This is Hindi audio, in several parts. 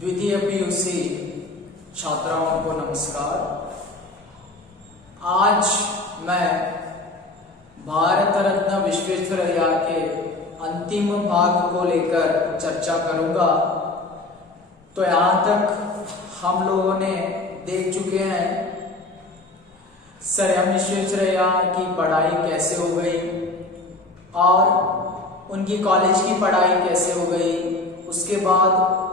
द्वितीय पीयूसी छात्राओं को नमस्कार। आज मैं भारत रत्न विश्वेश्वरैया के अंतिम भाग को लेकर चर्चा करूंगा। तो यहां तक हम लोगों ने देख चुके हैं सर एम विश्वेश्वरैया की पढ़ाई कैसे हो गई और उनकी कॉलेज की पढ़ाई कैसे हो गई। उसके बाद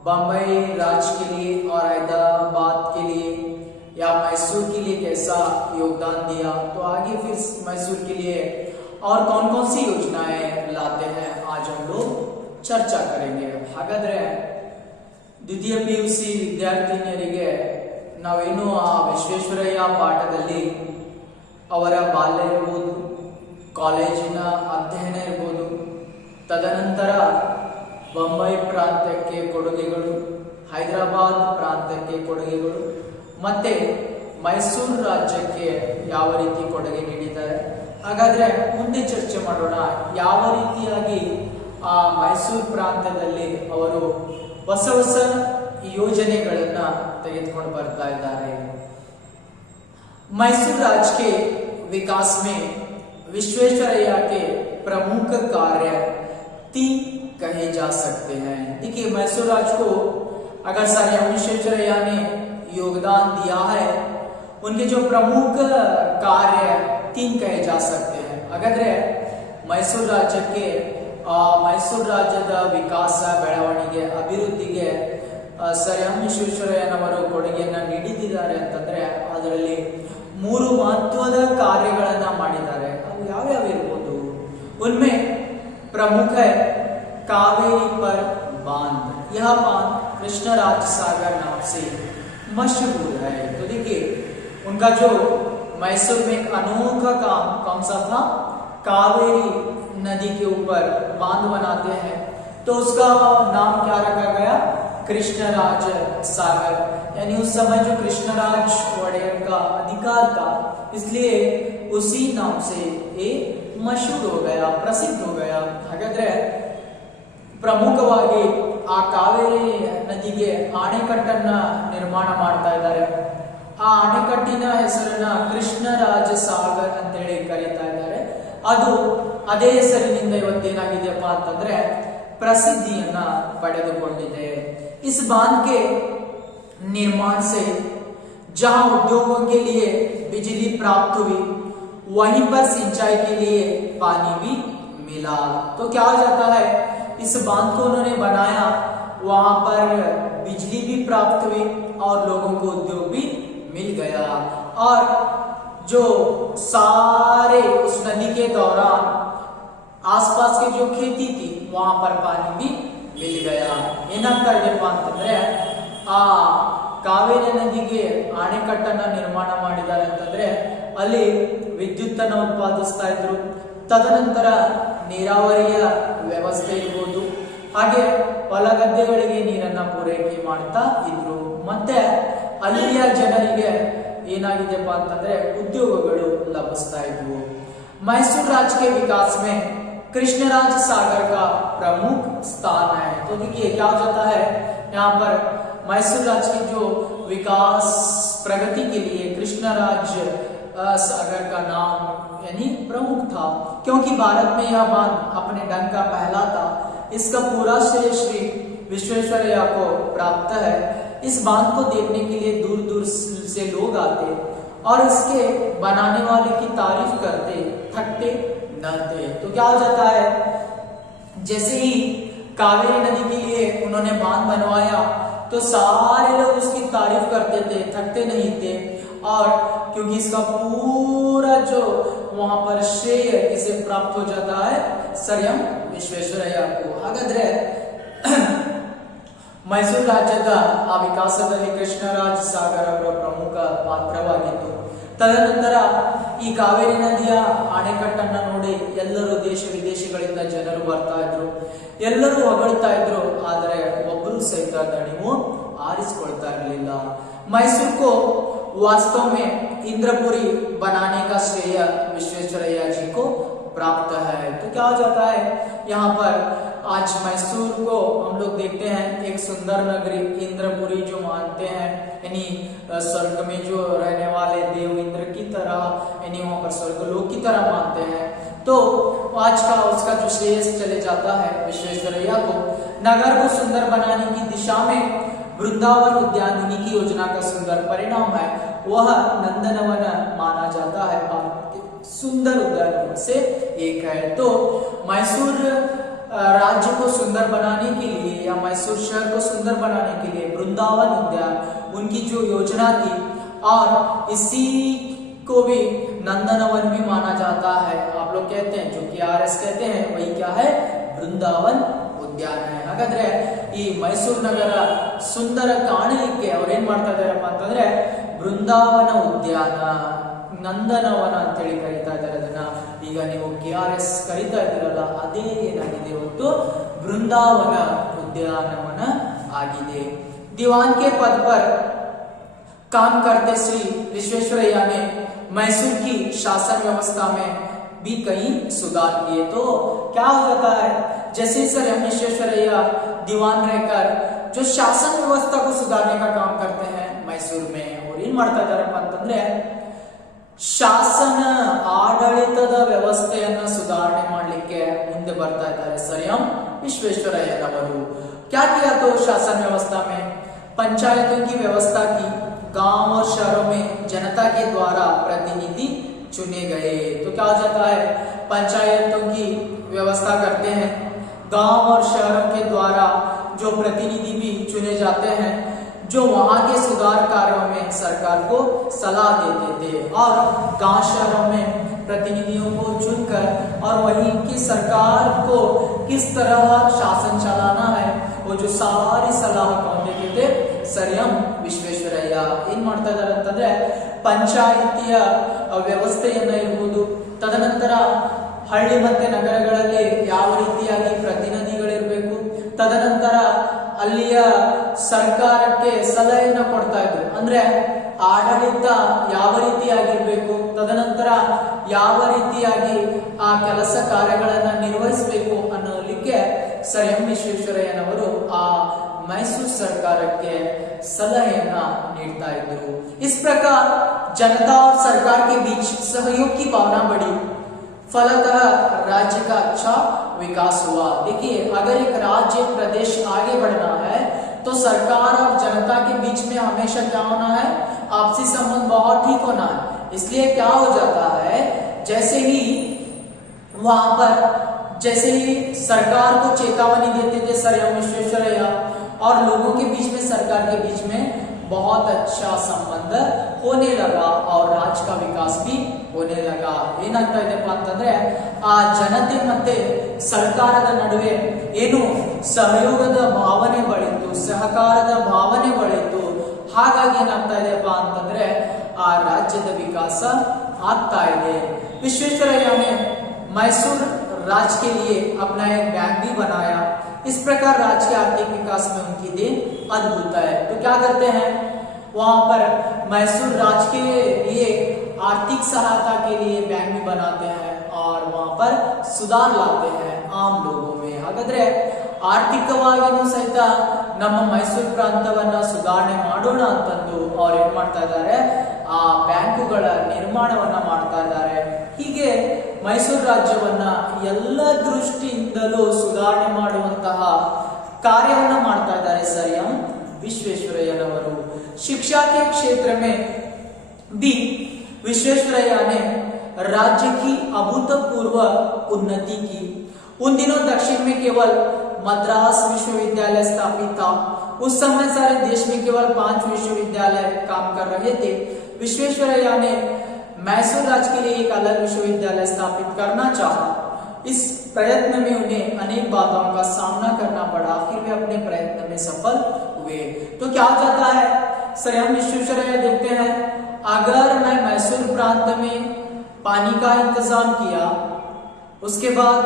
बम्बई राज्य के लिए और हैदराबाद के लिए या मैसूर के लिए कैसा योगदान दिया। तो आगे फिर मैसूर के लिए और कौन कौन सी योजनाएं लाते हैं आज हम लोग चर्चा करेंगे। हागाದ್ರೆ ದ್ವಿತೀಯ ಪಿಯುಸಿ ವಿದ್ಯಾರ್ಥಿನಿಯರಿಗೆ ನಾವೇನು ಆ ವಿಶ್ವೇಶ್ವರಯ್ಯ ಪಾಠದಲ್ಲಿ ಅವರ ಬಾಲ್ಯ ಇರಬಹುದು, ಕಾಲೇಜಿನ ಅಧ್ಯಯನ ಇರಬಹುದು, ತದನಂತರ ಬೊಂಬೈ ಪ್ರಾಂತ್ಯಕ್ಕೆ ಕೊಡುಗೆಗಳು, ಹೈದರಾಬಾದ್ ಪ್ರಾಂತ್ಯಕ್ಕೆ ಕೊಡುಗೆಗಳು ಮತ್ತೆ ಮೈಸೂರು ರಾಜ್ಯಕ್ಕೆ ಯಾವ ರೀತಿ ಕೊಡುಗೆ ನೀಡಿದ್ದಾರೆ। ಹಾಗಾದ್ರೆ ಮುಂದೆ ಚರ್ಚೆ ಮಾಡೋಣ ಯಾವ ರೀತಿಯಾಗಿ ಆ ಮೈಸೂರು ಪ್ರಾಂತ್ಯದಲ್ಲಿ ಅವರು ಹೊಸ ಹೊಸ ಯೋಜನೆಗಳನ್ನ ತೆಗೆದುಕೊಂಡು ಬರ್ತಾ ಇದ್ದಾರೆ। मैसूर राज्य के विकास में विश्वेश्वरैया के प्रमुख कार्य 3 कहे जा सकते हैं। देखिए मैसूर राज्य को अगर सर एम विश्वेश्वरैया ने योगदान दिया है, उनके जो प्रमुख कार्य 3 कहे जा सकते हैं। ಹಾಗಾದ್ರೆ ಮೈಸೂರು ರಾಜ್ಯಕ್ಕೆ ಮೈಸೂರು ರಾಜ್ಯದ ವಿಕಾಸ ಬೆಳವಣಿಗೆ ಅಭಿವೃದ್ಧಿಗೆ ಸರ್ ಎಂ ವಿಶ್ವೇಶ್ವರಯ್ಯನವರು ಕೊಡುಗೆಯನ್ನ ನೀಡಿದ್ದಾರೆ ಅಂತಂದ್ರೆ ಅದರಲ್ಲಿ 3 ಮಹತ್ವದ ಕಾರ್ಯಗಳನ್ನ ಮಾಡಿದ್ದಾರೆ। ಅವು ಯಾವ್ಯಾವ ಇರಬಹುದು? उनमें प्रमुख है कावेरी पर बांध। यह बांध कृष्णराज सागर नाम से मशहूर है। तो देखिए उनका जो मैसूर में एक अनोखा काम कौन सा था? कावेरी नदी के ऊपर बांध बनाते हैं। तो उसका नाम क्या रखा गया? कृष्णराज सागर। यानी उस समय जो कृष्णराज वड़ेयर का अधिकार था, इसलिए उसी नाम से ये मशहूर हो गया, प्रसिद्ध हो गया। ಹಾಗಾದ್ರೆ ಪ್ರಮುಖವಾಗಿ ಆ ಕಾವೇರಿ ನದಿಗೆ ಅಣೆಕಟ್ಟನ್ನ ನಿರ್ಮಾಣ ಮಾಡ್ತಾ ಇದ್ದಾರೆ। ಆ ಅಣೆಕಟ್ಟಿನ ಹೆಸರನ್ನ ಕೃಷ್ಣರಾಜ ಸಾಗರ್ ಅಂತ ಹೇಳಿ ಕರೀತಾ ಇದ್ದಾರೆ। ಅದು ಅದೇ ಹೆಸರಿನಿಂದ ಇವತ್ತೇನಾಗಿದೆಯಪ್ಪ ಅಂತಂದ್ರೆ ಪ್ರಸಿದ್ಧಿಯನ್ನ ಪಡೆದುಕೊಂಡಿದೆ। इस बांध के निर्माण से जहां उद्योगों के लिए बिजली प्राप्त हुई, वहीं पर सिंचाई के लिए पानी भी मिला। तो क्या हो जाता है, इस बांध को उन्होंने बनाया, वहां पर बिजली भी प्राप्त हुई और लोगों को उद्योग भी मिल गया और जो सारे उस नदी के दौरान आसपास की जो खेती थी वहां पर पानी भी मिल गया। ಏನಾಗ್ತಾ ಇದೆಯಪ್ಪ ಅಂತಂದ್ರೆ ಆ ಕಾವೇರಿ ನದಿಗೆ ಅಣೆಕಟ್ಟನ್ನ ನಿರ್ಮಾಣ ಮಾಡಿದ್ದಾರೆ ಅಂತಂದ್ರೆ ಅಲ್ಲಿ ವಿದ್ಯುತ್ ಅನ್ನು ಉತ್ಪಾದಿಸ್ತಾ ಇದ್ರು, ತದನಂತರ ನೀರಾವರಿಯ ವ್ಯವಸ್ಥೆ ಇರಬಹುದು, ಹಾಗೆ ಹೊಲಗದ್ದೆಗಳಿಗೆ ನೀರನ್ನ ಪೂರೈಕೆ ಮಾಡ್ತಾ ಇದ್ರು, ಮತ್ತೆ ಅಲ್ಲಿಯ ಜನರಿಗೆ ಏನಾಗಿದೆಯಪ್ಪ ಅಂತಂದ್ರೆ ಉದ್ಯೋಗಗಳು ಲಭಿಸ್ತಾ ಇದ್ವು। मैसूर राज्य के विकास में कृष्णराज सागर का प्रमुख स्थान है। तो देखिए क्या हो जाता है, यहाँ पर मैसूर राज्य की जो विकास प्रगति के लिए कृष्णराज सागर का नाम यानी प्रमुख था, क्योंकि भारत में यह बांध अपने ढंग का पहला था। इसका पूरा श्रेय श्री विश्वेश्वरैया को प्राप्त है। इस बांध को देखने के लिए दूर दूर से लोग आते और इसके बनाने वाले की तारीफ करते, थकते न थे। तो क्या हो जाता है, जैसे ही कावेरी नदी के लिए उन्होंने बांध बनवाया तो सारे लोग उसकी तारीफ करते थे, थकते नहीं थे। और क्योंकि इसका पूरा जो वहां पर श्रेय इसे प्राप्त हो जाता है सर एम ವಿಶ್ವೇಶ್ವರಯ್ಯ को। ಹಾಗಾದ್ರೆ ಮೈಸೂರು ರಾಜ್ಯದ ಆ ವಿಕಾಸದಲ್ಲಿ ಕೃಷ್ಣರಾಜ ಸಾಗರ್ ಅವರ ಪ್ರಮುಖ ಪಾತ್ರವಾಗಿತ್ತು। ತದನಂತರ ಈ ಕಾವೇರಿ ನದಿಯ ಅಣೆಕಟ್ಟನ್ನ ನೋಡಿ ಎಲ್ಲರೂ ದೇಶ ವಿದೇಶಗಳಿಂದ ಜನರು ಬರ್ತಾ ಇದ್ರು, ಎಲ್ಲರೂ ಹೊಗಳ್ತಾ ಇದ್ರು, ಆದರೆ ಒಬ್ಬರು ಸಹಿತ ದಣಿವು ಆರಿಸಿಕೊಳ್ತಾ ಇರಲಿಲ್ಲ। मैसूर को वास्तव में इंद्रपुरी बनाने का श्रेय विश्वेश्वरैया जी को प्राप्त है। तो क्या हो जाता है यहाँ पर, आज मैसूर को हम लोग देखते हैं एक सुंदर नगरी, इंद्रपुरी जो मानते हैं, यानी स्वर्ग में जो रहने वाले देव इंद्र की तरह, यानी वहां पर स्वर्ग लोक की तरह मानते हैं। तो आज का उसका जो श्रेयस चले जाता है विश्वेश्वरैया को। नगर को सुंदर बनाने की दिशा में वृंदावन उद्यान उन्हीं की योजना का सुंदर परिणाम है। वह नंदनवन माना जाता है और सुंदर उद्यानों से एक है। तो मैसूर राज्य को सुंदर बनाने के लिए या मैसूर शहर को सुंदर बनाने के लिए वृंदावन उद्यान उनकी जो योजना थी, और इसी को भी नंदनवन भी माना जाता है। आप लोग कहते हैं जो कि आरएस कहते हैं, वही क्या है, वृंदावन उद्यान है। ಹಾಗಾದ್ರೆ ಈ ಮೈಸೂರು ನಗರ ಸುಂದರ ಕಾಣಲಿಕ್ಕೆ ಅವ್ರೇನ್ ಮಾಡ್ತಾ ಇದಾರಪ್ಪ ಅಂತಂದ್ರೆ ವೃಂದಾವನ ಉದ್ಯಾನ, ನಂದನವನ ಅಂತ ಹೇಳಿ ಕರೀತಾ ಇದ್ದಾರೆ ಅದನ್ನ। ಈಗ ನೀವು KRS ಕರೀತಾ ಇದ್ದೀರಲ್ಲ, ಅದೇ ಏನಾಗಿದೆ ಇವತ್ತು वृंदावन उद्यानवन आಗಿದೆ। दीवान के पद पर काम करते श्री विश्वेश्वरैया ने मैसूर की शासन व्यवस्था में भी कई सुधार किए। तो क्या हो जाता है, जैसे सर विश्वेश्वरैया दीवान रहकर जो शासन व्यवस्था को सुधारने का काम करते हैं मैसूर में, और ಏನ್ ಮಾಡ್ತಾ ಇದ್ದಾರಪ್ಪ ಅಂತಂದ್ರೆ ಶಾಸನ ಆಡಳಿತದ ವ್ಯವಸ್ಥೆಯನ್ನ ಸುಧಾರಣೆ ಮಾಡಲಿಕ್ಕೆ ಮುಂದೆ ಬರ್ತಾ ಇದ್ದಾರೆ ಸರ್ ಎಂ विश्वेश्वरैयानವರು। क्या किया तो शासन व्यवस्था में पंचायतों की व्यवस्था की, गांव और शहरों में जनता के द्वारा प्रतिनिधि चुने गए। तो क्या हो जाता है, पंचायतों की व्यवस्था करते हैं, गांव और शहरों के द्वारा जो प्रतिनिधि भी चुने जाते हैं, जो वहां के सुधार कार्यों में सरकार को सलाह देते थे, और गांव शहरों में प्रतिनिधियों को चुनकर और वहीं की सरकार को किस तरह शासन चलाना है, वो जो सारी सलाह कौन देते थे, सर एಂ ವಿಶ್ವೇಶ್ವರಯ್ಯ। ಏನ್ ಮಾಡ್ತಾ ಇದ್ದಾರೆ ಅಂತಂದ್ರೆ ಪಂಚಾಯಿತಿಯ ವ್ಯವಸ್ಥೆಯನ್ನ ಇರಬಹುದು, ತದನಂತರ ಹಳ್ಳಿ ಮತ್ತೆ ನಗರಗಳಲ್ಲಿ ಯಾವ ರೀತಿಯಾಗಿ ಪ್ರತಿನಿಧಿಗಳಿರಬೇಕು, ತದನಂತರ ಅಲ್ಲಿಯ ಸರ್ಕಾರಕ್ಕೆ ಸಲಹೆಯನ್ನು ಕೊಡ್ತಾ ಇದ್ರು, ಅಂದ್ರೆ ಆಡಳಿತ ಯಾವ ರೀತಿಯಾಗಿರ್ಬೇಕು, ತದನಂತರ ಯಾವ ರೀತಿಯಾಗಿ ಆ ಕೆಲಸ ಕಾರ್ಯಗಳನ್ನ ನಿರ್ವಹಿಸಬೇಕು ಅನ್ನೋಲಿಕ್ಕೆ ಸರ್ ಎಂ ವಿಶ್ವೇಶ್ವರಯ್ಯನವರು ಆ मैसूर सरकार के सलाहेयನ್ನ ನೀಡ್ತಾ ಇದ್ದರು। इस प्रकार जनता और सरकार के बीच सहयोग की भावना बढ़ी, फलतः राज्य का अच्छा विकास हुआ। देखिए, अगर एक राज्य प्रदेश आगे बढ़ना है तो सरकार और जनता के बीच में हमेशा क्या होना है, आपसी संबंध बहुत ठीक होना है। इसलिए क्या हो जाता है, जैसे ही वहां पर सरकार को चेतावनी देते थे सर एಂ ವಿಶ್ವೇಶ್ವರಯ್ಯ, और लोगों के बीच में सरकार के बीच में बहुत अच्छा संबंध होने लगा और राज्य का विकास भी होने लगा। ಏನಾಗ್ತಾ ಇದೆಪ್ಪ ಅಂತಂದ್ರೆ ಆ ಜನತೆ ಮತ್ತೆ ಸರ್ಕಾರದ ನಡುವೆ ಏನು ಸಹಯೋಗದ ಭಾವನೆ ಬೆಳೆಯಿತು, ಸಹಕಾರದ ಭಾವನೆ ಬೆಳೆಯಿತು। ಹಾಗಾಗಿ ಏನಾಗ್ತಾ ಇದೆಪ್ಪ ಅಂತಂದ್ರೆ ಆ ರಾಜ್ಯದ ವಿಕಾಸ ಆಗ್ತಾ ಇದೆ। विश्वेश्वरैया ने मैसूर राज्य के लिए अपना एक बैंक भी बनाया। इस प्रकार राज्य के आर्थिक विकास में उनकी देन अद्भुत है। तो क्या करते हैं, वहां पर मैसूर राज्य के लिए आर्थिक सहायता के लिए बैंक भी बनाते हैं और वहां पर सुधार लाते हैं आम लोगों में। ಹಾಗಾದ್ರೆ ಆರ್ಥಿಕವಾಗಿಯೂ ಸಹಿತ ನಮ್ಮ ಮೈಸೂರು ಪ್ರಾಂತವನ್ನ ಸುಧಾರಣೆ ಮಾಡೋಣ ಅಂತಂದು ಅವ್ರು ಏನ್ ಮಾಡ್ತಾ ಇದ್ದಾರೆ, ಆ ಬ್ಯಾಂಕುಗಳ ನಿರ್ಮಾಣವನ್ನ ಮಾಡ್ತಾ ಇದ್ದಾರೆ। ಹೀಗೆ ಮೈಸೂರು ರಾಜ್ಯವನ್ನ ಎಲ್ಲ ದೃಷ್ಟಿಯಿಂದಲೂ ಸುಧಾರಣೆ ಮಾಡುವಂತಹ ಕಾರ್ಯವನ್ನ ಮಾಡ್ತಾ ಇದ್ದಾರೆ ಸರ್ ಎಂ ವಿಶ್ವೇಶ್ವರಯ್ಯನವರು। शिक्षा के क्षेत्र में भी विश्वेश्वरैया ने राज्य की अभूतपूर्व उन्नति की। उन दिनों दक्षिण में केवल मद्रास विश्वविद्यालय स्थापित था। उस समय सारे देश में केवल 5 विश्वविद्यालय काम कर रहे थे। विश्वेश्वरैया ने मैसूर राज्य के लिए एक अलग विश्वविद्यालय स्थापित करना चाहा। इस प्रयत्न में उन्हें अनेक बाधाओं का सामना करना पड़ा, फिर वे अपने प्रयत्न में सफल हुए। तो क्या हो जाता है, सर एम विश्वेश्वरैया देखते हैं, अगर मैं मैसूर प्रांत में पानी का इंतजाम किया, उसके बाद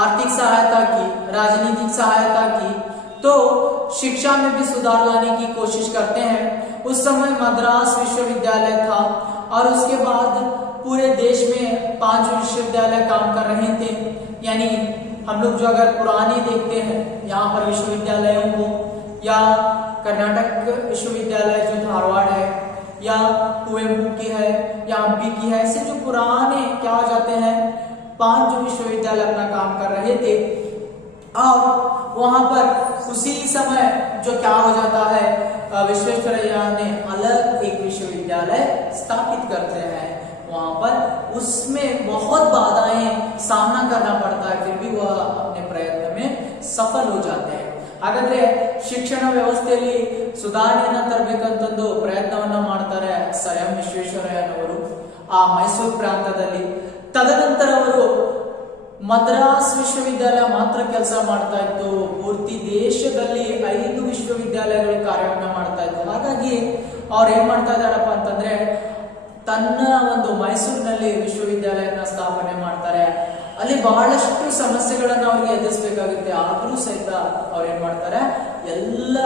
आर्थिक सहायता की, राजनीतिक सहायता की, तो शिक्षा में भी सुधार लाने की कोशिश करते हैं। उस समय मद्रास विश्वविद्यालय था और उसके बाद पूरे देश में 5 विश्वविद्यालय काम कर रहे थे। यानी हम लोग जो अगर पुरानी देखते हैं यहाँ पर विश्वविद्यालयों को, या कर्नाटक विश्वविद्यालय जो धारवाड़ है, या कुवेंपु की है, या हम्पी की है, ऐसे जो पुराने क्या हो जाते हैं 5 जो विश्वविद्यालय अपना काम कर रहे थे, और वहां पर उसी समय जो क्या हो जाता है विश्वेश्वरैया ने अलग एक विश्वविद्यालय स्थापित करते हैं वहां पर। उसमें बहुत बाधाएं सामना करना पड़ता है, फिर भी वह अपने प्रयत्न में सफल हो जाते हैं। ಹಾಗಾದ್ರೆ ಶಿಕ್ಷಣ ವ್ಯವಸ್ಥೆಯಲ್ಲಿ ಸುಧಾರಣೆಯನ್ನ ತರಬೇಕಂತಂದು ಪ್ರಯತ್ನವನ್ನ ಮಾಡ್ತಾರೆ ಸರ್ ಎಂ ವಿಶ್ವೇಶ್ವರಯ್ಯನವರು ಆ ಮೈಸೂರು ಪ್ರಾಂತದಲ್ಲಿ. ತದನಂತರ ಅವರು ಮದ್ರಾಸ್ ವಿಶ್ವವಿದ್ಯಾಲಯ ಮಾತ್ರ ಕೆಲಸ ಮಾಡ್ತಾ ಇತ್ತು, ಪೂರ್ತಿ ದೇಶದಲ್ಲಿ 5 ವಿಶ್ವವಿದ್ಯಾಲಯಗಳು ಕಾರ್ಯವನ್ನ ಮಾಡ್ತಾ ಇತ್ತು. ಹಾಗಾಗಿ ಅವ್ರು ಏನ್ ಮಾಡ್ತಾ ಇದ್ದಾರಪ್ಪ ಅಂತಂದ್ರೆ ತನ್ನ ಒಂದು ಮೈಸೂರಿನಲ್ಲಿ ವಿಶ್ವವಿದ್ಯಾಲಯನ ಸ್ಥಾಪನೆ ಮಾಡ್ತಾರೆ. ಅಲ್ಲಿ ಬಹಳಷ್ಟು ಸಮಸ್ಯೆಗಳನ್ನ ಅವ್ರಿಗೆ ಎದುರಿಸಬೇಕಾಗುತ್ತೆ. ಆದ್ರೂ ಸಹಿತ ಅವ್ರು ಏನ್ ಮಾಡ್ತಾರೆ, ಎಲ್ಲ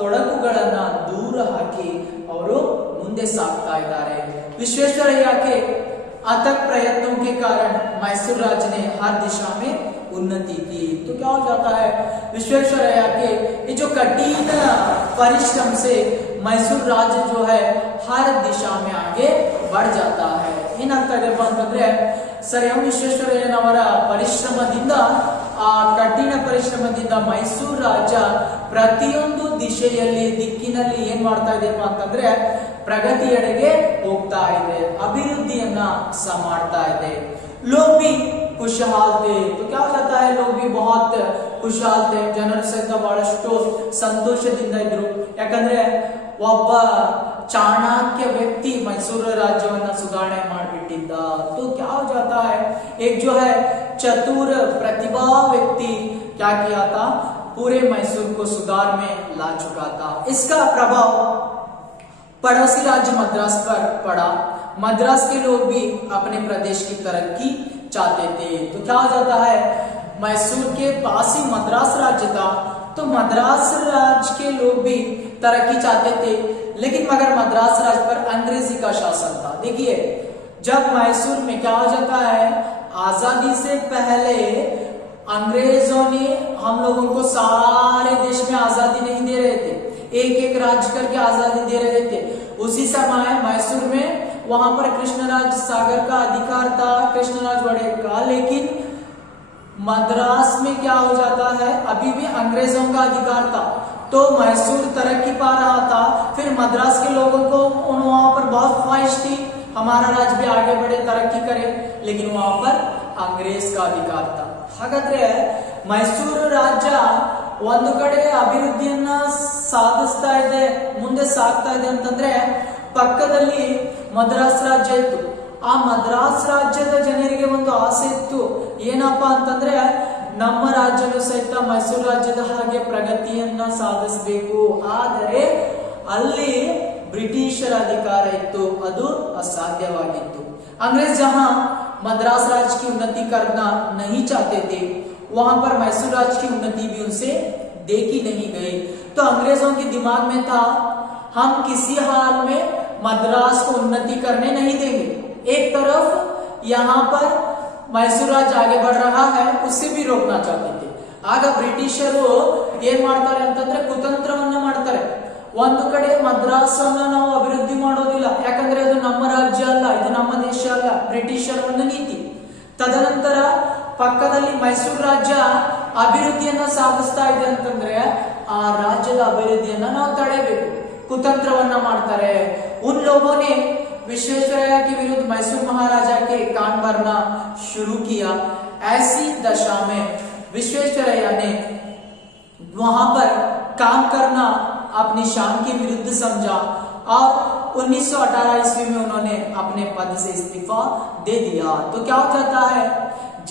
ತೊಡಕುಗಳನ್ನ ದೂರ ಹಾಕಿ ಅವರು ಮುಂದೆ ಸಾಗ್ತಾ ಇದ್ದಾರೆ. विश्वेश्वरैया के अथक प्रयत्नों के कारण मैसूर राज्य ने हर दिशा में उन्नति की. तो क्या हो जाता है विश्वेश्वरैया के ये जो कठिन परिश्रम से मैसूर राज्य जो है हर दिशा में आगे बढ़ जाता है. ಏನಾಗ್ತಾ ಇದೆಪ್ಪ ಅಂತಂದ್ರೆ ಸರ್ ಎಂ ವಿಶ್ವೇಶ್ವರಯ್ಯನವರ ಪರಿಶ್ರಮದಿಂದ, ಆ ಕಠಿಣ ಪರಿಶ್ರಮದಿಂದ ಮೈಸೂರು ರಾಜ್ಯ ಪ್ರತಿಯೊಂದು ದಿಕ್ಕಿನಲ್ಲಿ ಏನ್ ಮಾಡ್ತಾ ಇದೆಯಪ್ಪ ಅಂತಂದ್ರೆ ಪ್ರಗತಿಯೆಡೆಗೆ ಹೋಗ್ತಾ ಇದೆ, ಅಭಿವೃದ್ಧಿಯನ್ನ ಸಹ ಮಾಡ್ತಾ ಇದೆ. लोग भी खुशहाल थे. तो क्या हो जाता है, लोग भी बहुत खुशहाल थे. ಜನರು ಸಹಿತ ಬಹಳಷ್ಟು ಸಂತೋಷದಿಂದ ಇದ್ರು. ಯಾಕಂದ್ರೆ ಒಬ್ಬ चाणक्य व्यक्ति मैसूर राज्यवನ್ನ सुधाರಣೆ ಮಾಡಿಬಿಟ್ಟಿದ್ದ. तो क्या हो जाता है, एक जो है चतुर प्रतिभा व्यक्ति क्या किया था, पूरे मैसूर को सुधार में ला चुका था. इसका प्रभाव पड़ोसी राज्य मद्रास पर पड़ा. मद्रास के लोग भी अपने प्रदेश की तरक्की चाहते थे. तो क्या हो जाता है, मैसूर के पास ही मद्रास राज्य था, तो मद्रास राज्य के लोग भी तरक्की चाहते थे. लेकिन मगर मद्रास राज्य पर अंग्रेजी का शासन था. देखिए जब मैसूर में क्या हो जाता है, आजादी से पहले अंग्रेजों ने हम लोगों को सारे देश में आजादी नहीं दे रहे थे, एक राज्य करके आजादी दे रहे थे. उसी समय मैसूर में वहां पर कृष्णराज सागर का अधिकार था, कृष्णराज वड़ैल का. लेकिन मद्रास में क्या हो जाता है, अभी भी अंग्रेजों का अधिकार था. तो मैसूर तरक्की पा रहा था. फिर मद्रास के लोगों को वहां पर बहुत ख्वाहिश थी हमारा राज्य भी आगे बढ़े, तरक्की करे, लेकिन वहां पर अंग्रेज का अधिकार था. ಹಾಗಾದ್ರೆ ಮೈಸೂರು ರಾಜ್ಯ ಒಂದು ಕಡೆ ಅಭಿವೃದ್ಧಿಯನ್ನ ಸಾಧಿಸ್ತಾ ಇದೆ, ಮುಂದೆ ಸಾಗ್ತಾ ಇದೆ ಅಂತಂದ್ರೆ ಪಕ್ಕದಲ್ಲಿ ಮದ್ರಾಸ್ ರಾಜ್ಯ ಇತ್ತು. ಆ ಮದ್ರಾಸ್ ರಾಜ್ಯದ ಜನರಿಗೆ ಒಂದು ಆಸೆ ಇತ್ತು, ಏನಪ್ಪಾ ಅಂತಂದ್ರೆ ನಮ್ಮ ರಾಜ್ಯನು ಸಹಿತ ಮೈಸೂರು ರಾಜ್ಯದ ಹಾಗೆ ಪ್ರಗತಿಯನ್ನ ಸಾಧಿಸಬೇಕು. ಆದರೆ ಅಲ್ಲಿ ಬ್ರಿಟಿಷರ ಅಧಿಕಾರ ಇತ್ತು, ಅದು ಅಸಾಧ್ಯವಾಗಿತ್ತು. अंग्रेज जहां मद्रास राज्य की उन्नति करना नहीं चाहते थे, वहां पर मैसूर राज्य की उन्नति भी उनसे देखी नहीं गई. तो अंग्रेजों के दिमाग में था, हम किसी हाल में मद्रास को उन्नति करने नहीं देंगे. एक तरफ यहाँ पर मैसूर राज्य आगे बढ़ रहा है, उससे भी रोकना चाहते थे. ಆಗ ಬ್ರಿಟಿಷರು ಏನ್ ಮಾಡ್ತಾರೆ ಅಂತಂದ್ರೆ ಕುತಂತ್ರವನ್ನ ಮಾಡ್ತಾರೆ. ಒಂದು ಕಡೆ ಮದ್ರಾಸ್ ಅನ್ನ ನಾವು ಅಭಿವೃದ್ಧಿ ಮಾಡೋದಿಲ್ಲ, ಯಾಕಂದ್ರೆ ಅದು ನಮ್ಮ ರಾಜ್ಯ ಅಲ್ಲ, ಇದು ನಮ್ಮ ದೇಶ ಅಲ್ಲ, ಬ್ರಿಟಿಷರ ಒಂದು ನೀತಿ. ತದನಂತರ ಪಕ್ಕದಲ್ಲಿ ಮೈಸೂರು ರಾಜ್ಯ ಅಭಿವೃದ್ಧಿಯನ್ನ ಸಾಧಿಸ್ತಾ ಇದೆ ಅಂತಂದ್ರೆ ಆ ರಾಜ್ಯದ ಅಭಿವೃದ್ಧಿಯನ್ನ ನಾವು ತಡೆಯಬೇಕು, ಕುತಂತ್ರವನ್ನ ಮಾಡ್ತಾರೆ. उन लोगों ने विश्वेश्वरैया के विरुद्ध मैसूर महाराजा के कान भरना शुरू किया. ऐसी दशा में विश्वेश्वरैया ने वहां पर काम करना अपनी शान के विरुद्ध समझा और 1918 ईस्वी में उन्होंने अपने पद से इस्तीफा दे दिया. तो क्या हो जाता है,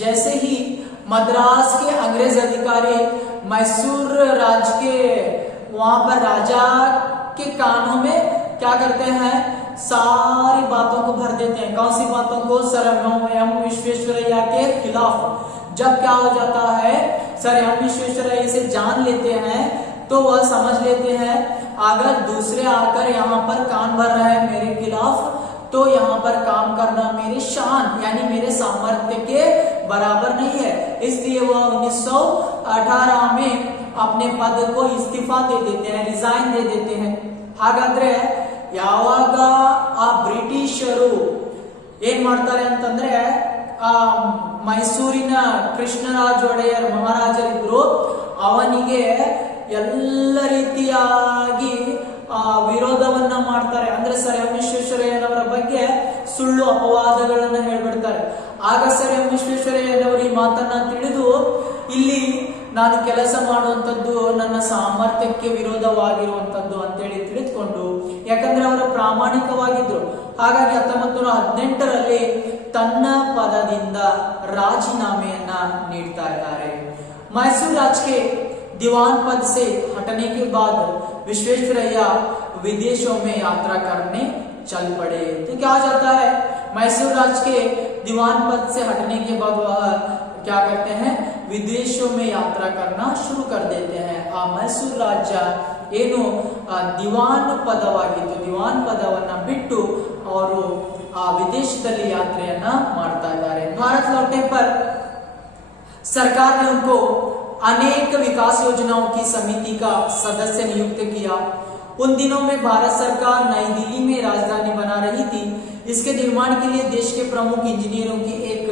जैसे ही मद्रास के अंग्रेज अधिकारी मैसूर राज्य के वहां पर राजा के कानों में क्या करते हैं, सारी बातों को भर देते हैं. कौन सी बातों को, सर एम विश्वेश्वरैया के खिलाफ. जब क्या हो जाता है, सर एम विश्वेश्वरैया से जान लेते हैं तो वह समझ लेते हैं अगर दूसरे आकर यहाँ पर कान भर रहे हैं मेरे खिलाफ, तो यहाँ पर काम करना मेरे शान यानी मेरे सामर्थ्य के बराबर नहीं है, इसलिए वह 1918 में अपने पद को इस्तीफा दे देते हैं, रिजाइन दे देते हैं। ಹಾಗಾದ್ರೆ ಯಾವಾಗ ಆ ಬ್ರಿಟಿಷರು ಏನ್ ಮಾಡ್ತಾರೆ ಅಂತಂದ್ರೆ ಆ ಮೈಸೂರಿನ ಕೃಷ್ಣರಾಜ ಒಡೆಯರ್ ಮಹಾರಾಜರಿದ್ರು, ಅವನಿಗೆ ಎಲ್ಲ ರೀತಿಯಾಗಿ ವಿರೋಧವನ್ನ ಮಾಡ್ತಾರೆ. ಅಂದ್ರೆ ಸರ್ ಎಂ ವಿಶ್ವೇಶ್ವರಯ್ಯನವರ ಬಗ್ಗೆ ಸುಳ್ಳು ಅಪವಾದಗಳನ್ನ ಹೇಳ್ಬಿಡ್ತಾರೆ. ಆಗ ಸರ್ ಎಂ ವಿಶ್ವೇಶ್ವರಯ್ಯನವರು ಈ ಮಾತನ್ನ ತಿಳಿದು, ಇಲ್ಲಿ ನಾನು ಕೆಲಸ ಮಾಡುವಂತದ್ದು ನನ್ನ ಸಾಮರ್ಥ್ಯಕ್ಕೆ ವಿರೋಧವಾಗಿರುವಂತದ್ದು ಅಂತೇಳಿ ತಿಳಿದುಕೊಂಡು, ಯಾಕಂದ್ರೆ ಅವರು ಪ್ರಾಮಾಣಿಕವಾಗಿದ್ರು, ಹಾಗಾಗಿ 1918ರಲ್ಲಿ ತನ್ನ ಪದದಿಂದ ರಾಜೀನಾಮೆಯನ್ನ ನೀಡ್ತಾ ಇದ್ದಾರೆ. मैसूर राज के दीवान पद से हटने के बाद विश्वेश्वरैया विदेशों में यात्रा करने चल पड़े। तो क्या हो जाता है, मैसूर राज के दीवान पद से हटने के बाद वह क्या करते हैं, विदेशों में यात्रा करना शुरू कर देते हैं. आ मैसूर राज्य ಏನು ದಿವಾನ್ ಪದವಾಗಿತ್ತು, ದಿವಾನ್ ಪದವನ್ನ ಬಿಟ್ಟು ಅವರು ಆ ವಿದೇಶದಲ್ಲಿ ಯಾತ್ರೆಯನ್ನ ಮಾಡ್ತಾ ಇದ್ದಾರೆ. ಭಾರತ್ लौटने पर सरकार ने उनको अनेक विकास योजनाओं की समिति का सदस्य नियुक्त किया. उन दिनों में भारत सरकार नई दिल्ली में राजधानी बना रही थी. इसके निर्माण के लिए देश के प्रमुख इंजीनियरों की एक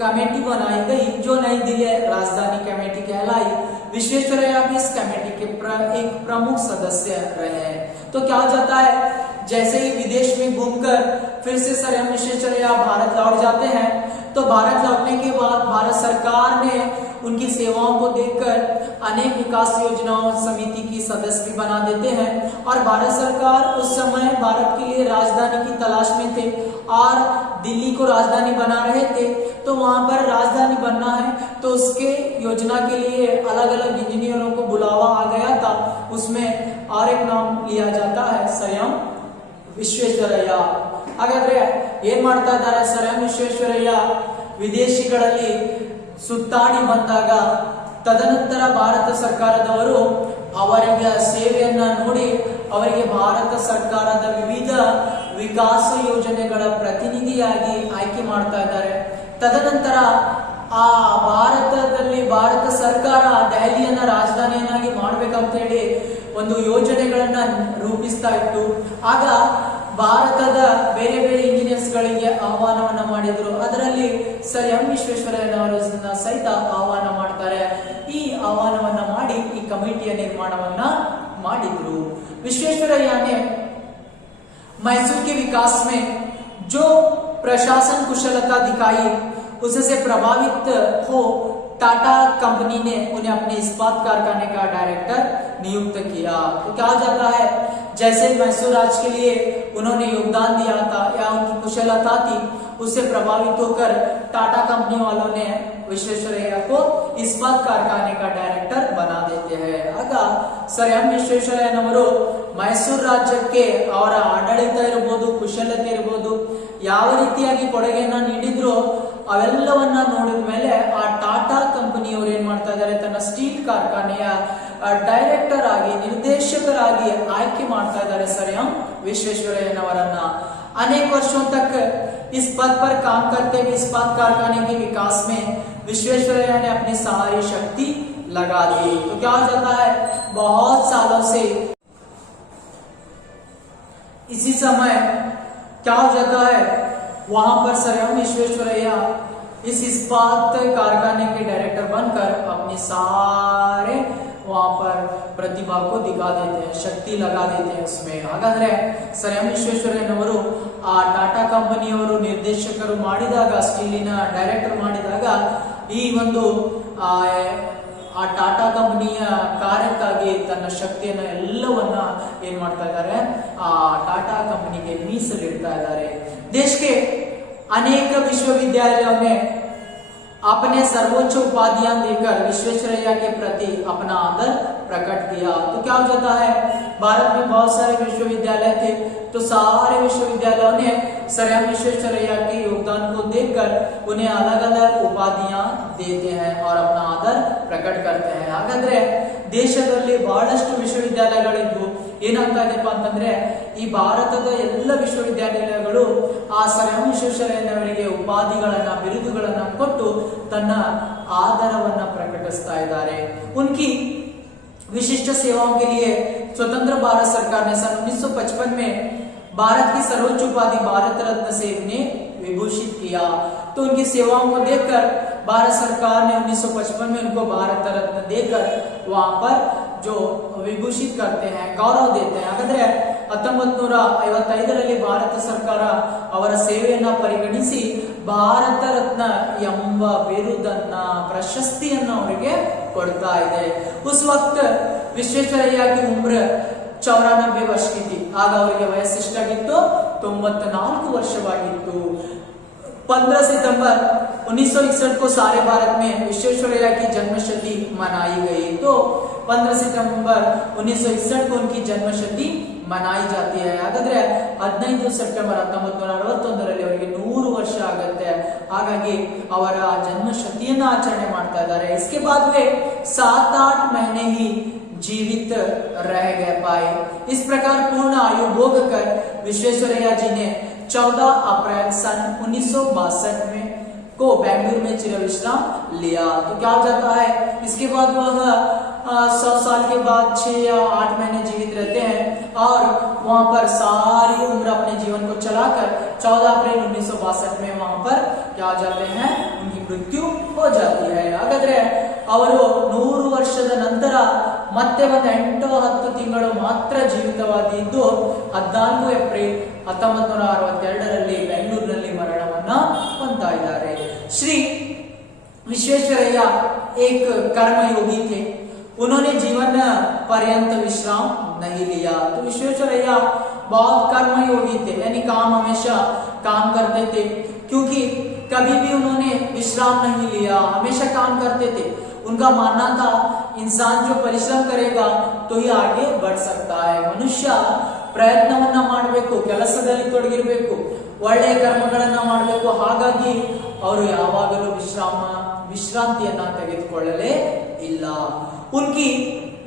कमेटी बनाई गई, जो नई दिल्ली राजधानी कमेटी कहलाई. विश्वेश्वरैया भी इस कमेटी के एक प्रमुख सदस्य रहे हैं. तो क्या हो जाता है, जैसे ही विदेश में घूमकर फिर से सर एम विश्वेश्वरैया भारत लौट जाते हैं, तो भारत लौटने के बाद भारत सरकार ने उनकी सेवाओं को देखकर अनेक विकास योजनाओं समिति की सदस्य भी बना देते हैं. और भारत सरकार उस समय भारत के लिए राजधानी की तलाश में थे और दिल्ली को राजधानी बना रहे थे. तो वहां पर राजधानी बनना है, तो उसके योजना के लिए अलग अलग इंजीनियरों को बुलावा आ गया था. उसमें और एक नाम लिया जाता है सर एम ವಿಶ್ವೇಶ್ವರಯ್ಯ. ಹಾಗಾದ್ರೆ ಏನ್ ಮಾಡ್ತಾ ಇದ್ದಾರೆ, ಸರ್ ಎಂ ವಿಶ್ವೇಶ್ವರಯ್ಯ ವಿದೇಶಿಗಳಲ್ಲಿ ಸುತ್ತಾಡಿ ಬಂದಾಗ ತದನಂತರ ಭಾರತ ಸರ್ಕಾರದವರು ಅವರಿಗೆ ಸೇವೆಯನ್ನ ನೋಡಿ ಅವರಿಗೆ ಭಾರತ ಸರ್ಕಾರದ ವಿವಿಧ ವಿಕಾಸ ಯೋಜನೆಗಳ ಪ್ರತಿನಿಧಿಯಾಗಿ ಆಯ್ಕೆ ಮಾಡ್ತಾ ಇದ್ದಾರೆ. ತದನಂತರ ಆ ಭಾರತದಲ್ಲಿ ಭಾರತ ಸರ್ಕಾರ ದೆಹಲಿಯನ್ನ ರಾಜಧಾನಿಯನ್ನಾಗಿ ಮಾಡ್ಬೇಕಂತ ಹೇಳಿ ಒಂದು ಯೋಜನೆಗಳನ್ನ ರೂಪಿಸ್ತಾ ಇತ್ತು. ಆಗ ಭಾರತದ ಬೇರೆ ಬೇರೆ ಇಂಜಿನಿಯರ್ಸ್ ಗಳಿಗೆ ಆಹ್ವಾನವನ್ನ ಮಾಡಿದ್ರು. ಅದರಲ್ಲಿ ಸರ್ ಎಂ ವಿಶ್ವೇಶ್ವರಯ್ಯನವರನ್ನ ಸಹಿತ ಆಹ್ವಾನ ಮಾಡ್ತಾರೆ. ಈ ಆಹ್ವಾನವನ್ನ ಮಾಡಿ ಈ ಕಮಿಟಿಯ ನಿರ್ಮಾಣವನ್ನ ಮಾಡಿದ್ರು. विश्वेश्वरैया ने मैसूर के विकास में जो प्रशासन कुशलता दिखाई, उससे प्रभावित हो टाटा कंपनी ने उन्हें अपने इस्पात कारखाने का डायरेक्टर नियुक्त किया. तो क्या हो जाता है, जैसे मैसूर राज्य के लिए उन्होंने योगदान दिया था या उनकी कुशलता थी, उससे प्रभावित होकर टाटा कंपनी वालों ने विश्वेश्वरैया को इस्पात कारखाने का डायरेक्टर बना देते हैं. ಆಗ ಸರ್ ಎಂ ವಿಶ್ವೇಶ್ವರಯ್ಯನವರು ಮೈಸೂರು ರಾಜ್ಯಕ್ಕೆ ಅವರ ಆಡಳಿತ ಇರಬಹುದು, ಕುಶಲತೆ ಇರಬಹುದು, ಯಾವ ರೀತಿಯಾಗಿ ಕೊಡುಗೆಯನ್ನ ನೀಡಿದ್ರು ಅವೆಲ್ಲವನ್ನ ನೋಡಿದ ಮೇಲೆ ಆ ಟಾಟಾ ಕಂಪನಿಯವರು ಏನ್ ಮಾಡ್ತಾ ಇದ್ದಾರೆ, ತನ್ನ ಸ್ಟೀಲ್ ಕಾರ್ಖಾನೆಯ ಡೈರೆಕ್ಟರ್ ಆಗಿ ನಿರ್ದೇಶಕರಾಗಿ ಆಯ್ಕೆ ಮಾಡ್ತಾ ಇದ್ದಾರೆ ಸರ್ ಎಂ ವಿಶ್ವೇಶ್ವರಯ್ಯನವರನ್ನ. अनेक वर्षों तक इस पद पर काम करते हुए इस्पात कारखाने के विकास में विश्वेश्वरैया ने अपनी सारी शक्ति लगा दी. तो क्या हो जाता है, बहुत सालों से इसी समय क्या हो जाता है, वहां पर सर एम विश्वेश्वरैया इस इस्पात कारखाने के डायरेक्टर बनकर अपने सारे वहां पर प्रतिभा को दिखा देते हैं, शक्ति लगा देते हैं उसमें. ಹಾಗಾದ್ರೆ ಸರ್ ಎಂ ವಿಶ್ವೇಶ್ವರಯ್ಯನವರು ಆ ಟಾಟಾ ಕಂಪನಿಯವರು ನಿರ್ದೇಶಕರು ಮಾಡಿದಾಗ, ಸ್ಟೀಲಿನ ಡೈರೆಕ್ಟರ್ ಮಾಡಿದಾಗ ಈ ಒಂದು ಆ ಟಾಟಾ ಕಂಪನಿಯ ಕಾರ್ಯಕ್ಕಾಗಿ ತನ್ನ ಶಕ್ತಿಯನ್ನ ಎಲ್ಲವನ್ನ ಏನ್ ಮಾಡ್ತಾ ಇದ್ದಾರೆ, ಆ ಟಾಟಾ ಕಂಪನಿಗೆ ಮೀಸಲಿಡ್ತಾ ಇದ್ದಾರೆ. देश के अनेक विश्वविद्यालयों में अपने सर्वोच्च उपाधियां देकर विश्वेश्वरैया के प्रति अपना आदर प्रकट किया. तो क्या हो जाता है, भारत में बहुत सारे विश्वविद्यालय थे, तो सारे विश्वविद्यालयों ने सर एम विश्वेश्वरैया के योगदान को देखकर उन्हें अलग अलग उपाधियां देते हैं और अपना आदर प्रकट करते हैं. ಹಾಗಾದ್ರೆ ದೇಶದಲ್ಲಿ ಬಹಳಷ್ಟು ವಿಶ್ವವಿದ್ಯಾಲಯಗಳಿದ್ದು ಏನಾಗ್ತಾ ಇದೆಪ್ಪ ಅಂತಂದ್ರೆ ಈ ಭಾರತದ ಎಲ್ಲ ವಿಶ್ವವಿದ್ಯಾನಿಲಯಗಳು ಆ ಸರ್ ಎಂ ವಿಶ್ವೇಶ್ವರಯ್ಯನವರಿಗೆ ಉಪಾಧಿಗಳನ್ನ ಬಿರುದುಗಳನ್ನ ಕೊಟ್ಟು ತನ್ನ ಆದರವನ್ನ प्रकटिस्ता इದ್ದಾರೆ। उनकी विशिष्ट सेवाओं के लिए स्वतंत्र भारत सरकार ने सन 1955 में भारत की सर्वोच्च उपाधि भारत रत्न से उन्हें विभूषित किया। तो उनकी सेवाओं को देखकर भारत सरकार ने 1955 में उनको भारत रत्न देकर वहां पर जो विभूषित करते हैं, गौरव देते हैं। ಹಾಗಾದ್ರೆ 1955ರಲ್ಲಿ ಭಾರತ ಸರ್ಕಾರ ಅವರ ಸೇವೆಯನ್ನ ಪರಿಗಣಿಸಿ ಭಾರತ ರತ್ನ ಎಂಬ ಬಿರುದನ್ನ ಪ್ರಶಸ್ತಿಯನ್ನ ಅವರಿಗೆ ಕೊಡ್ತಾ ಇದೆ। उस वक्त ವಿಶ್ವೇಶ್ವರಯ್ಯ की उम्र 94 ವರ್ಷ की ಆಗ ಅವರಿಗೆ ವಯಸ್ಸೆಷ್ಟಾಗಿತ್ತು? 94 ವರ್ಷವಾಗಿತ್ತು। 15 सितंबर 1961 को सारे भारत में विश्वेश्वरಯ್ಯ की जन्मशती मनाई गई। तो 15 सितंबर 1961 को उनकी जन्मशती मनाई जाती है। ಹಾಗಾದ್ರೆ 15 ಸೆಪ್ಟೆಂಬರ್ 1961ರಲ್ಲಿ ಅವರಿಗೆ 100 ವರ್ಷ ಆಗುತ್ತೆ। ಹಾಗಾಗಿ ಅವರ ಜನ್ಮಶತಿಯನ್ನು ಆಚರಣೆ ಮಾಡ್ತಾ ಇದ್ದಾರೆ। इसके बाद वे 7-8 महीने ही जीवित रह गए पाए। इस प्रकार पूर्ण आयु भोग कर विश्वेश्वरಯ್ಯ जी ने 14 अप्रैल सन 1962 में को बेंगलुरु में चिर विश्राम लिया। तो क्या हो जाता है, इसके बाद वह 100 साल के बाद 6 या 8 महीने जीवित रहते हैं और वहां पर सारी उम्र अपने जीवन को चलाकर 14 अप्रैल 1962 में वहां पर क्या हो जाते हैं, उनकी मृत्यु हो जाती है। ಹಾಗಾದ್ರೆ ಅವರು 100 ವರ್ಷದ ನಂತರ ಮತ್ತೆ ಒಂದು 8-10 ತಿಂಗಳು ಮಾತ್ರ ಜೀವಿತವಾಗಿದ್ದು 14 ಏಪ್ರಿಲ್ 1962ರಲ್ಲಿ ಬೆಂಗಳೂರಿನಲ್ಲಿ ಮರಣವನ್ನ ಹೊಂದ್ತಾ ಇದ್ದಾರೆ। श्री विश्वेश्वरಯ್ಯ एक कर्मयोगी थे। उन्होंने जीवन पर्यंत विश्राम नहीं लिया। तो विश्वेश्वरಯ್ಯ बहुत कर्मयोगी थे, यानी काम हमेशा काम करते थे, क्योंकि कभी भी उन्होंने विश्राम नहीं लिया, हमेशा काम करते थे। उनका मानना था इंसान जो परिश्रम करेगा तो ही आगे बढ़ सकता है। मनुष्य ಪ್ರಯತ್ನವನ್ನ ಮಾಡಬೇಕು, ಕೆಲಸದಲ್ಲಿ ತೊಡಗಿರಬೇಕು, ಒಳ್ಳೆಯ ಕರ್ಮಗಳನ್ನ ಮಾಡಬೇಕು। ಹಾಗಾಗಿ ಅವರು ಯಾವಾಗಲೂ ವಿಶ್ರಾಂತಿಯನ್ನ ತೆಗೆದುಕೊಳ್ಳಲೇ ಇಲ್ಲ। उनकी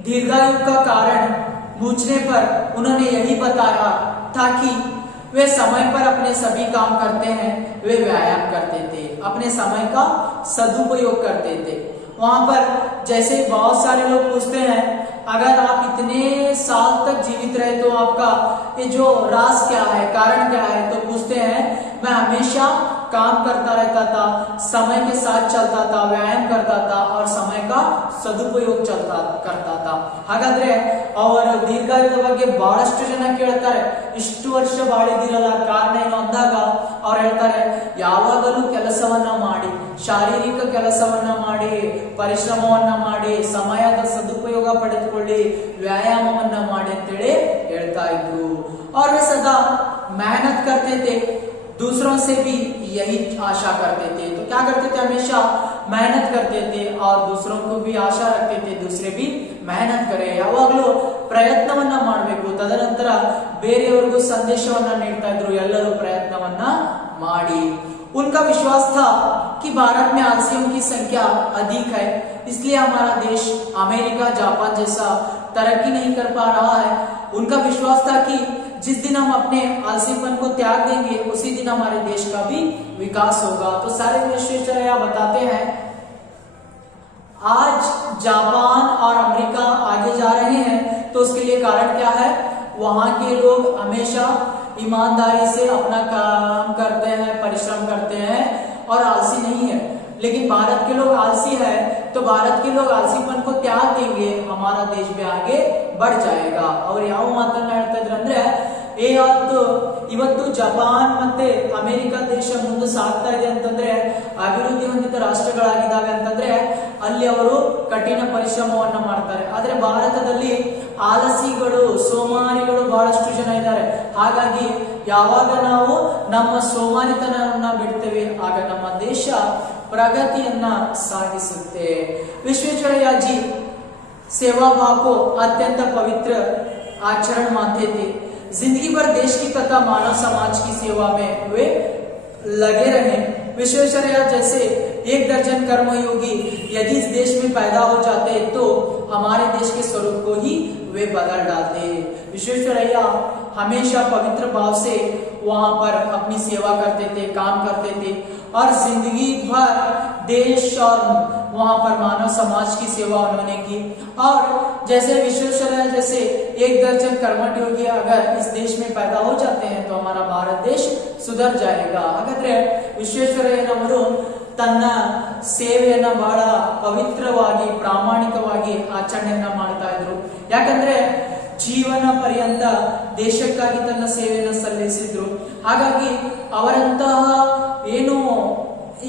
दीर्घायु का कारण पूछने पर उन्होंने यही बताया था कि वे समय पर अपने सभी काम करते हैं, वे व्यायाम करते थे, अपने समय का सदुपयोग करते थे। वहां पर जैसे बहुत सारे लोग पूछते हैं अगर आप इतने साल तक जीवित रहे तो आपका ये जो राज क्या है, कारण क्या है? तो पूछते हैं मैं हमेशा काम करता रहता था, समय के साथ चलता था, व्यायाम करता था और समय का सदुपयोग करता था। ಹಾಗಾದ್ರೆ ಅವರು ದೀರ್ಘಾಯುದ ಬಗ್ಗೆ ಬಹಳಷ್ಟು ಜನ ಕೇಳ್ತಾರೆ, ಇಷ್ಟು ವರ್ಷ ಬಾಳಿದಿರಲ್ಲ ಕಾರಣ ಏನು ಅಂದಾಗ ಅವ್ರು ಹೇಳ್ತಾರೆ ಯಾವಾಗಲೂ ಕೆಲಸವನ್ನ ಮಾಡಿ, ಶಾರೀರಿಕ ಕೆಲಸವನ್ನ ಮಾಡಿ, ಪರಿಶ್ರಮವನ್ನ ಮಾಡಿ, ಸಮಯದ ಸದುಪಯೋಗ ಪಡೆದುಕೊಳ್ಳಿ, ವ್ಯಾಯಾಮವನ್ನ ಮಾಡಿ ಅಂತೇಳಿ ಹೇಳ್ತಾ ಇದ್ರು। और वे सदा मेहनत करते थे, दूसरों से भी यही आशा करते थे। तो क्या करते थे, हमेशा मेहनत करते थे और दूसरों को भी आशा रखते थे दूसरे भी मेहनत करे, ಯಾವಾಗಲೂ ಪ್ರಯತ್ನವನ್ನ ಮಾಡಬೇಕು, ತದನಂತರ ಬೇರೆಯವರಿಗೂ ಸಂದೇಶವನ್ನ ನೀಡ್ತಾ ಇದ್ರು, ಎಲ್ಲರೂ ಪ್ರಯತ್ನವನ್ನ ಮಾಡಿ। उनका विश्वास था कि भारत में आलसियों की संख्या अधिक है, इसलिए हमारा देश अमेरिका, जापान जैसा तरक्की नहीं कर पा रहा है। उनका विश्वास था कि जिस दिन हम अपने आलसीपन को त्याग देंगे उसी दिन हमारे देश का भी विकास होगा। तो सारे विश्वेश्वरಯ್ಯ बताते हैं आज जापान और अमेरिका आगे जा रहे हैं, तो उसके लिए कारण क्या है, वहां के लोग हमेशा ईमानदारी से अपना काम करते हैं, परिश्रम करते हैं और आलसी नहीं है। लेकिन भारत के लोग आलसी है, तो भारत के लोग आलसीपन को त्याग देंगे, हमारा देश भी आगे बढ़ जाएगा। और ಯಾವ ಮಾತನ್ನ ಹೇಳ್ತಾ ಇದ್ರು ಅಂದ್ರೆ ಇವತ್ತು ಜಪಾನ್ ಮತ್ತೆ ಅಮೆರಿಕ ದೇಶ ಮುಂದೆ ಸಾಗ್ತಾ ಇದೆ ಅಂತಂದ್ರೆ, ಅಭಿವೃದ್ಧಿ ಹೊಂದಿದ ರಾಷ್ಟ್ರಗಳಾಗಿದ್ದಾವೆ ಅಂತಂದ್ರೆ ಅಲ್ಲಿ ಅವರು ಕಠಿಣ ಪರಿಶ್ರಮವನ್ನ ಮಾಡ್ತಾರೆ। ಆದ್ರೆ ಭಾರತದಲ್ಲಿ ಆಲಸಿಗಳು, ಸೋಮಾರಿಗಳು ಬಹಳಷ್ಟು ಜನ ಇದ್ದಾರೆ। ಹಾಗಾಗಿ ಯಾವಾಗ ನಾವು ನಮ್ಮ ಸೋಮಾರಿತನವನ್ನ ಬಿಡ್ತೇವೆ ಆಗ ನಮ್ಮ ದೇಶ ಪ್ರಗತಿಯನ್ನ ಸಾಧಿಸುತ್ತೆ। विश्वेश्वरಯ್ಯ जी सेवा भाव को अत्यंत पवित्र आचरण मानते थे। जिंदगी भर देश की तथा मानव समाज की सेवा में वे लगे रहे। विश्वेश्वरಯ್ಯ जैसे 1 दर्जन कर्मयोगी यदि इस देश में पैदा हो जाते तो हमारे देश के स्वरूप को ही वे बदल डालते। विश्वेश्वरैया हमेशा पवित्र भाव से वहां पर अपनी सेवा करते थे, काम करते थे और जिंदगी भर देश और वहां पर मानव समाज की सेवा उन्होंने की। और जैसे विश्वेश्वरैया जैसे 1 दर्जन कर्मठ योगी अगर इस देश में पैदा हो जाते हैं तो हमारा भारत देश सुधर जाएगा। हाಗಾದ್ರೆ ವಿಶ್ವೇಶ್ವರಯ್ಯನವರು ತನ್ನ ಸೇವೆಯನ್ನ ಬಹಳ ಪವಿತ್ರವಾಗಿ ಪ್ರಾಮಾಣಿಕವಾಗಿ ಆಚರಣೆಯನ್ನ ಮಾಡ್ತಾ ಇದ್ರು। ಯಾಕಂದ್ರೆ ಜೀವನ ಪರ್ಯಂತ ದೇಶಕ್ಕಾಗಿ ತನ್ನ ಸೇವೆಯನ್ನು ಸಲ್ಲಿಸಿದ್ರು। ಹಾಗಾಗಿ ಅವರಂತಹ ಏನು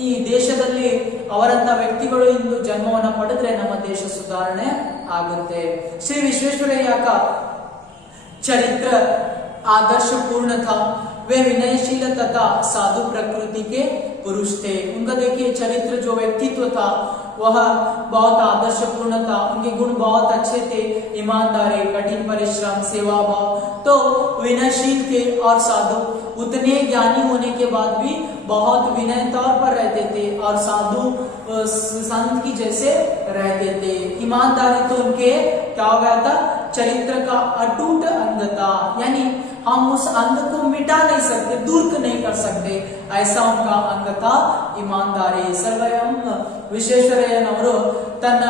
ಈ ದೇಶದಲ್ಲಿ ಅವರಂತ ವ್ಯಕ್ತಿಗಳು ಇಂದು ಜನ್ಮವನ್ನ ಪಡೆದ್ರೆ ನಮ್ಮ ದೇಶ ಸುಧಾರಣೆ ಆಗುತ್ತೆ। श्री विश्वेश्वरैया का चरित्र आदर्शपूर्ण था। वे विनयशील तथा साधु प्रकृति के पुरुष थे। उनका देखिए चरित्र जो व्यक्तित्व था वह बहुत आदर्शपूर्ण था। उनके गुण बहुत अच्छे थे, ईमानदारी, कठिन परिश्रम, सेवा भाव, तो विनयशील थे और साधु। उतने ज्ञानी होने के बाद भी बहुत विनय तौर पर रहते थे और साधु संत की जैसे रहते थे। ईमानदारी तो उनके क्या हो गया था, चरित्र का अटूट अंग था। यानी हम उस अंग को मिटा नहीं सकते, दूर नहीं कर सकते, ऐसा उनका अंग था ईमानदारी। सर्वयं ವಿಶ್ವೇಶ್ವರಯ್ಯನವರು ತನ್ನ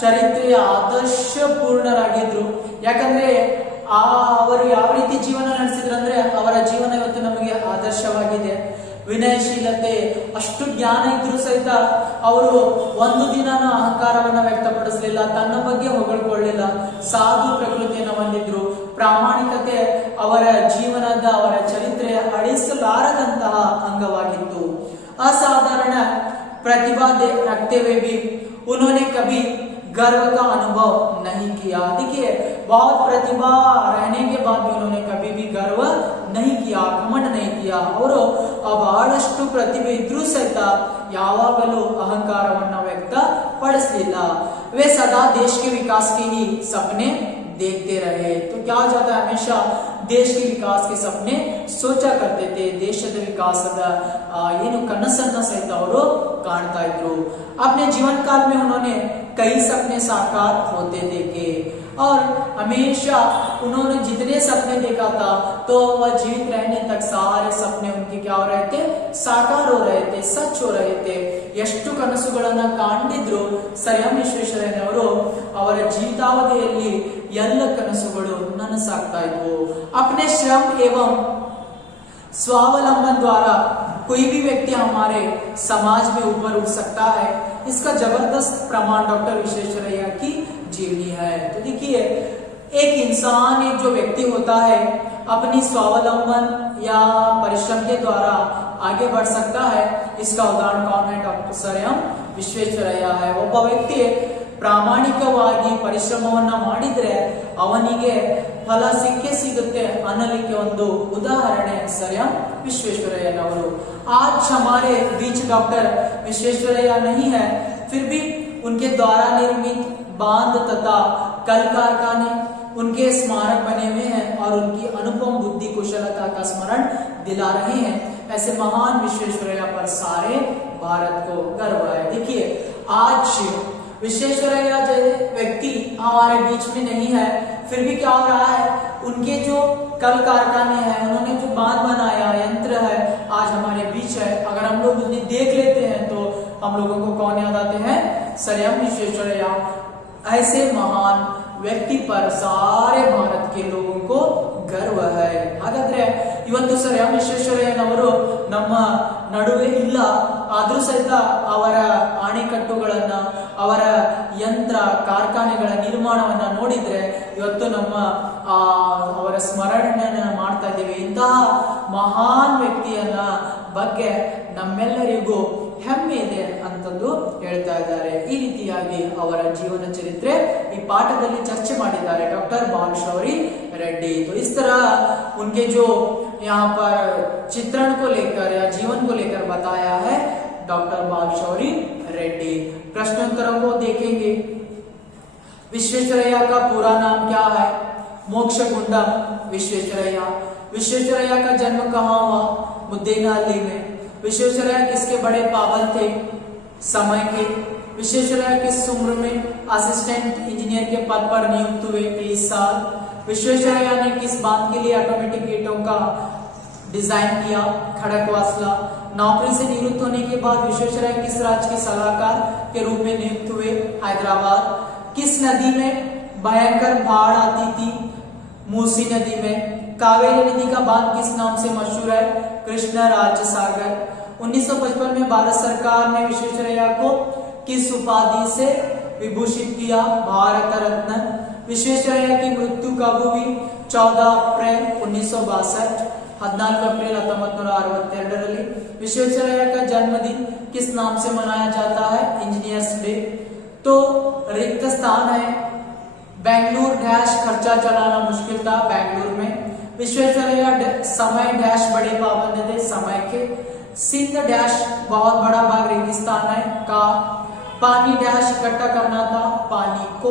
ಚರಿತ್ರೆಯ ಆದರ್ಶಪೂರ್ಣರಾಗಿದ್ರು। ಯಾಕಂದ್ರೆ ಅವರು ಯಾವ ರೀತಿ ಜೀವನ ನಡೆಸಿದ್ರು ಅಂದ್ರೆ ಅವರ ಜೀವನ ಇವತ್ತು ನಮಗೆ ಆದರ್ಶವಾಗಿದೆ। ವಿನಯಶೀಲತೆ, ಅಷ್ಟು ಜ್ಞಾನ ಇದ್ರೂ ಸಹಿತ ಅವರು ಒಂದು ದಿನನ ಅಹಂಕಾರವನ್ನ ವ್ಯಕ್ತಪಡಿಸಲಿಲ್ಲ, ತನ್ನ ಬಗ್ಗೆ ಹೊಗಳಿಕೊಳ್ಳಿಲ್ಲ, ಸಾಧು ಪ್ರಕೃತಿಯನ್ನು ಹೊಂದಿದ್ರು। ಪ್ರಾಮಾಣಿಕತೆ ಅವರ ಜೀವನದ ಅವರ ಚರಿತ್ರೆಯ ಅಳಿಸಲಾರದಂತಹ ಅಂಗವಾಗಿತ್ತು। असाधारण प्रतिभा रखते हुए भी उन्होंने कभी गर्व का अनुभव नहीं किया। देखिए बहुत प्रतिभा रहने के बाद भी उन्होंने कभी भी गर्व नहीं किया, घमंड नहीं किया। ಅವರು ಬಹಳಷ್ಟು ಪ್ರತಿಭೆ ಇದ್ರೂ ಸಹಿತ ಯಾವಾಗಲೂ ಅಹಂಕಾರವನ್ನ ವ್ಯಕ್ತಪಡಿಸಲಿಲ್ಲ। वे सदा देश के विकास के ही सपने देखते रहे। तो क्या हो जाता है, हमेशा देश के विकास के सपने सोचा करते थे। ದೇಶದ ವಿಕಾಸದ ಏನು ಕನಸನ್ನ ಸಹಿತ ಅವರು ಕಾಣ್ತಾ ಇದ್ರು। अपने जीवन काल में उन्होंने कई सपने साकार होते देखे और हमेशा उन्होंने जितने सपने देखा था तो वह जीवित रहने तक सारे सपने उनके क्या हो रहे थे, साकार हो रहे थे, सच हो रहे थे। ಎಷ್ಟು ಕನಸುಗಳನ್ನ ಕಾಣಿದ್ರು ಸರ್ ಎಂ ವಿಶ್ವೇಶ್ವರಯ್ಯನವರು ಅವರ ಜೀವಿತಾವಧಿಯಲ್ಲಿ ಎಲ್ಲ ಕನಸುಗಳು ನನಸಾಗ್ತಾ ಇದ್ವು। अपने श्रम एवं स्वावलंबन द्वारा कोई भी व्यक्ति हमारे समाज में ऊपर उठ सकता है, इसका जबरदस्त प्रमाण डॉक्टर विश्वेश्वरैया की जीवनी है। तो देखिए एक इंसान, एक जो व्यक्ति होता है अपनी स्वावलंबन या परिश्रम के द्वारा आगे बढ़ सकता है। इसका उदाहरण कौन है, डॉक्टर सर एम ವಿಶ್ವೇಶ್ವರಯ್ಯ है। ಒಬ್ಬ ವ್ಯಕ್ತಿ ಪ್ರಾಮಾಣಿಕವಾಗಿ ಪರಿಶ್ರಮವನ್ನ ಮಾಡಿದ್ರೆ ಅವನಿಗೆ ಫಲ ಸಿಕ್ಕೇ ಸಿಗುತ್ತೆ ಅನ್ನಲಿಕ್ಕೆ ಒಂದು ಉದಾಹರಣೆ ಸರ್ ಎಂ ವಿಶ್ವೇಶ್ವರಯ್ಯನವರು। आज हमारे बीच डॉक्टर विश्वेश्वरैया नहीं है, फिर भी उनके द्वारा निर्मित बांध तथा कल कारखाने उनके स्मारक बने हुए हैं और उनकी अनुपम बुद्धि कुशलता का स्मरण दिला रहे हैं। ऐसे महान विश्वेश्वरैया पर सारे भारत को गर्व है। देखिए आज विश्वेश्वरैया जैसे व्यक्ति हमारे बीच में नहीं है, फिर भी क्या हो रहा है, उनके जो कल कारखाने हैं, उन्होंने जो बांध बनाया, यंत्र है, आज हमारे बीच है। अगर हम लोग उन्हें देख लेते हैं तो हम लोगों को कौन याद आते हैं, सर एम विश्वेश्वरैया। ऐसे महान व्यक्ति पर सारे भारत के लोगों को गर्व है। ಹಾಗಾದ್ರೆ ಇವತ್ತು ಸರ್ ಎಂ ವಿಶ್ವೇಶ್ವರಯ್ಯನವರು ನಮ್ಮ ನಡುವೆ ಇಲ್ಲ, ಆದ್ರೂ ಸಹಿತ ಅವರ ಅಣೆಕಟ್ಟುಗಳನ್ನ, ಅವರ ಯಂತ್ರ ಕಾರ್ಖಾನೆಗಳ ನಿರ್ಮಾಣವನ್ನ ನೋಡಿದ್ರೆ ಇವತ್ತು ನಮ್ಮ ಅವರ ಸ್ಮರಣೆಯನ್ನ ಮಾಡ್ತಾ ಇದ್ದೇವೆ। ಇಂತಹ ಮಹಾನ್ ವ್ಯಕ್ತಿಯನ್ನ ಬಗ್ಗೆ ನಮ್ಮೆಲ್ಲರಿಗೂ ಹೆಮ್ಮೆ ಇದೆ ಅಂತಂದು ಹೇಳ್ತಾ ಇದ್ದಾರೆ। ಈ ರೀತಿಯಾಗಿ ಅವರ ಜೀವನ ಚರಿತ್ರೆ ಈ ಪಾಠದಲ್ಲಿ ಚರ್ಚೆ ಮಾಡಿದ್ದಾರೆ डॉक्टर बालशौरी रेड्डी। तो इस तरह उनके जो यहाँ पर चित्रण को लेकर या जीवन को लेकर बताया है डॉक्टर बालशौरी रेड्डी। प्रश्नोत्तरों को देखेंगे। विश्वेश्वरैया का पूरा नाम क्या है, मोक्षगुंडम विश्वेश्वरैया। विश्वेश्वरैया का जन्म कहाँ हुआ, मुद्देनहल्ली में। विश्वेश्वरैया किसके बड़े पाबंद थे, समय के। विश्वेश्वरैया किस उम्र में असिस्टेंट इंजीनियर के पद पर नियुक्त हुए? 23 साल। विश्वेश्वरैया ने किस बांध के लिए ऑटोमेटिक गेटों का डिजाइन किया? खड़कवासला। नौकरी से निवृत्त होने के बाद विश्वेश्वरैया किस राज्य के सलाहकार के रूप में नियुक्त हुए? हैदराबाद। किस नदी में भयंकर बाढ़ आती थी? मूसी नदी में। कावेरी नदी का बांध किस नाम से मशहूर है? कृष्ण राज्य सागर। 1955 में भारत सरकार ने विश्वेश्वरैया को किस उपाधि से विभूषित किया? भारत रत्न। विश्वेश्वरैया की मृत्यु कब हुई? 14 अप्रैल 1962। 14 अप्रैल 1962 विश्वेश्वरैया का जन्मदिन किस नाम से मनाया जाता है? Engineers day. तो रिक्त स्थान है बेंगलुरु डैश खर्चा चलाना मुश्किल था बेंगलुरु में। विश्वेश्वरैया समय डैश बड़े पाबंद थे समय के। सिंध डैश बहुत बड़ा भाग रेगिस्तान है का। पानी डैश इकट्ठा करना था पानी को।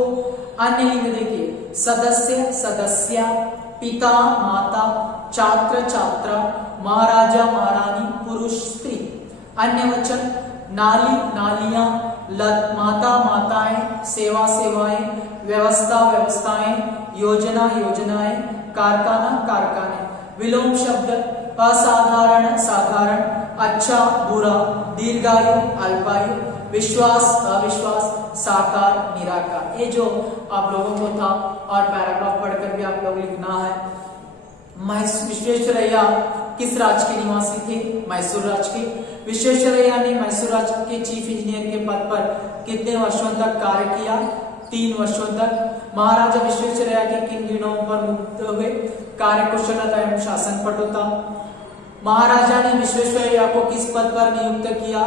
अन्य लिंग देखिए सदस्य सदस्या, पिता माता, छात्र छात्रा, महाराजा महारानी, पुरुष स्त्री। अन्य वचन नाली नालियां, माता माताएं, सेवा सेवाएं, व्यवस्था व्यवस्थाएं, योजना योजनाएं, कारखाना कारखाने। विलोम शब्द असाधारण साधारण, अच्छा बुरा, दीर्घायु अल्पायु, विश्वास अविश्वास, साकार निराकार। ये जो आप लोगों को था और पैराग्राफ पढ़कर भी आप लोग लिखना है। विश्वेश्वरैया किस राज्य के निवासी थे? मैसूर राज्य के। विश्वेश्वरैया ने मैसूर राज्य के चीफ इंजीनियर के पद पर कितने वर्षों तक कार्य किया? 3 वर्षों तक। महाराजा विश्वेश्वरैया के किन गुणों पर मुग्ध हुए? कार्यकुशलता एवं शासन पटुता। महाराजा ने विश्वेश्वरैया को किस पद पर नियुक्त किया?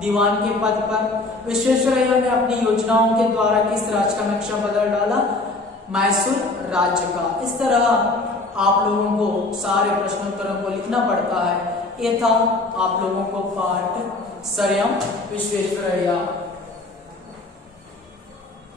दीवान के पद पर। विश्वेश्वरैया ने अपनी योजनाओं के द्वारा किस राज्य का नक्शा बदल डाला? मैसूर राज्य का। इस तरह आप लोगों को सारे प्रश्नोत्तरों को लिखना पड़ता है। ये था आप लोगों को पाठ सरयम विश्वेश्वरैया।